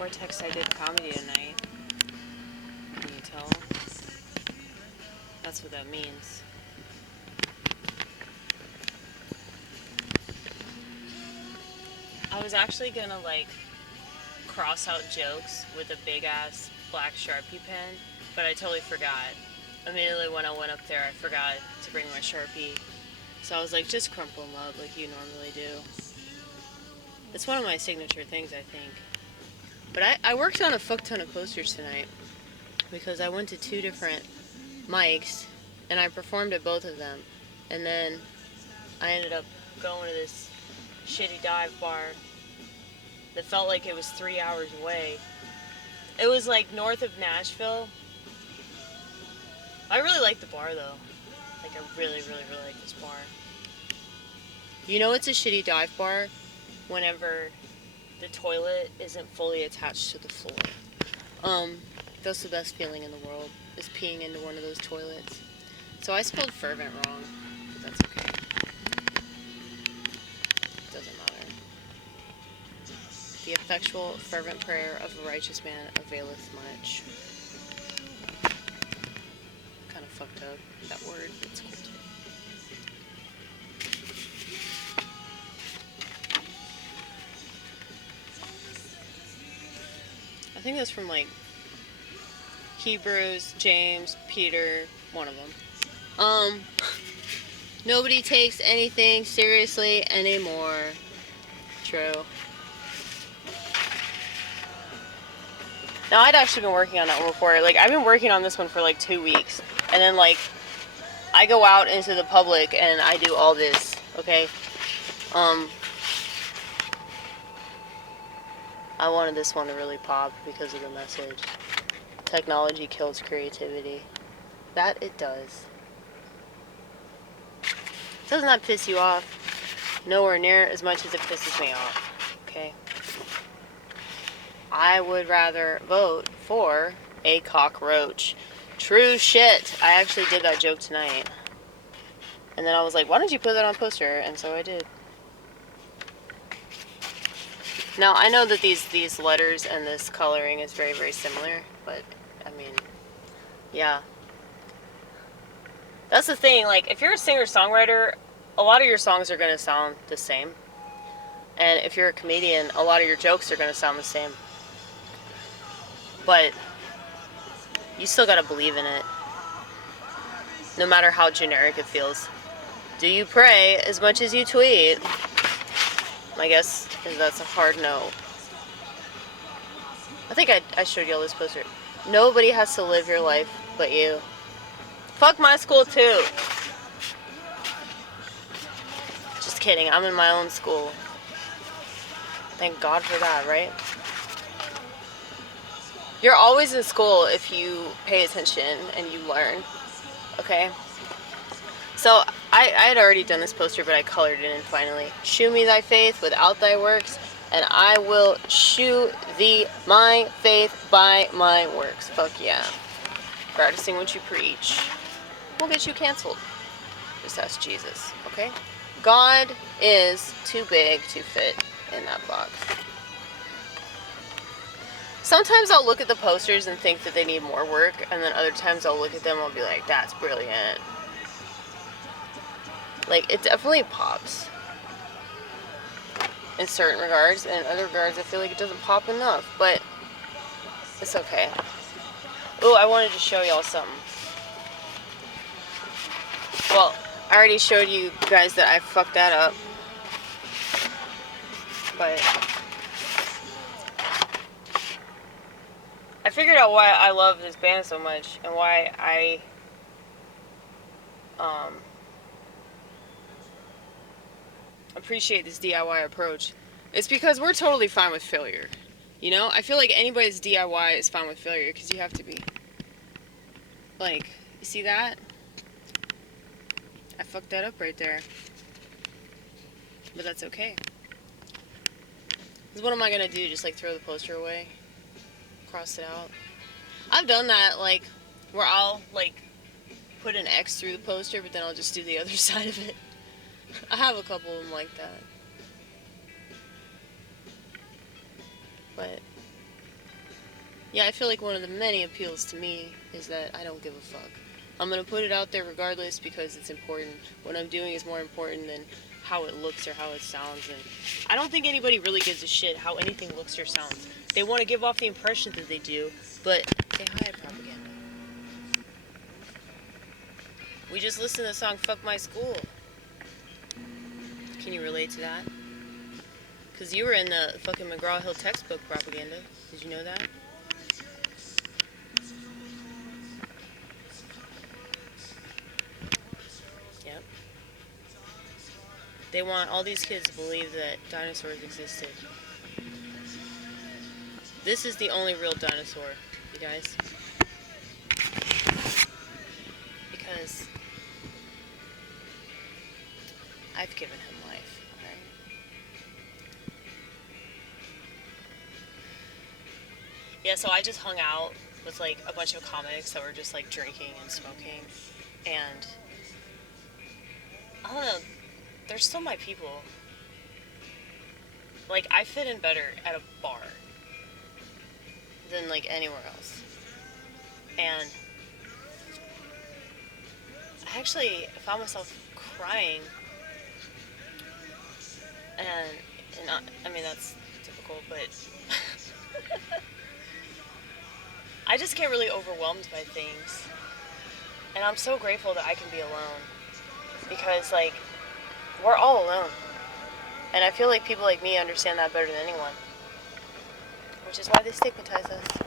Or text I did comedy tonight. Can you tell? That's what that means. I was actually gonna like cross out jokes with a big ass black Sharpie pen, but I totally forgot. Immediately when I went up there, I forgot to bring my Sharpie. So I was like, just crumple them up like you normally do. It's one of my signature things, I think. But I worked on a fuck ton of posters tonight because I went to 2 different mics and I performed at both of them. And then I ended up going to this shitty dive bar that felt like it was 3 hours away. It was like north of Nashville. I really like the bar though. Like I really, really, really like this bar. You know it's a shitty dive bar whenever the toilet isn't fully attached to the floor. That's the best feeling in the world, is peeing into one of those toilets. So I spelled fervent wrong, but that's okay. Doesn't matter. The effectual, fervent prayer of a righteous man availeth much. Kind of fucked up, that word, but it's cool too. I think that's from like Hebrews, James, Peter, one of them. Nobody takes anything seriously anymore. True. Now, I'd actually been working on that one before. Like, I've been working on this one for like 2 weeks. And then, like, I go out into the public and I do all this, okay? I wanted this one to really pop because of the message. Technology kills creativity. That it does. Doesn't that piss you off? Nowhere near as much as it pisses me off, okay? I would rather vote for a cockroach. True shit. I actually did that joke tonight. And then I was like, why don't you put that on a poster? And so I did. Now, I know that these letters and this coloring is very, very similar, but, I mean, yeah. That's the thing, like, if you're a singer-songwriter, a lot of your songs are going to sound the same. And if you're a comedian, a lot of your jokes are going to sound the same. But you still got to believe in it, no matter how generic it feels. Do you pray as much as you tweet? My guess is that's a hard no. I think I showed y'all this poster. Nobody has to live your life but you. Fuck my school too. Just kidding, I'm in my own school. Thank God for that, right? You're always in school if you pay attention and you learn, okay? So, I had already done this poster, but I colored it in finally. Shew me thy faith without thy works, and I will shew thee my faith by my works. Fuck yeah. Practicing what you preach will get you canceled. Just ask Jesus, okay? God is too big to fit in that box. Sometimes I'll look at the posters and think that they need more work, and then other times I'll look at them and I'll be like, that's brilliant. Like, it definitely pops in certain regards, and in other regards I feel like it doesn't pop enough, but it's okay. Oh, I wanted to show y'all something. Well, I already showed you guys that I fucked that up, but I figured out why I love this band so much and why I appreciate this DIY approach. It's because we're totally fine with failure. You know, I feel like anybody's DIY is fine with failure because you have to be. Like, you see that? I fucked that up right there. But that's okay. Because what am I going to do? Just like throw the poster away? Cross it out? I've done that, like, where I'll, like, put an X through the poster, but then I'll just do the other side of it. I have a couple of them like that. But Yeah, I feel like one of the many appeals to me is that I don't give a fuck. I'm gonna put it out there regardless because it's important. What I'm doing is more important than how it looks or how it sounds. And I don't think anybody really gives a shit how anything looks or sounds. They want to give off the impression that they do, but they hide propaganda. We just listened to the song "Fuck My School." Can you relate to that? Because you were in the fucking McGraw-Hill textbook propaganda. Did you know that? Yep. They want all these kids to believe that dinosaurs existed. This is the only real dinosaur, you guys. Because I've given him life, alright? Yeah, so I just hung out with like a bunch of comics that were just like drinking and smoking. And I don't know, they're still my people. Like, I fit in better at a bar than like anywhere else. And I actually found myself crying, and not, I mean that's typical, but I just get really overwhelmed by things, and I'm so grateful that I can be alone because like we're all alone, and I feel like people like me understand that better than anyone, which is why they stigmatize us.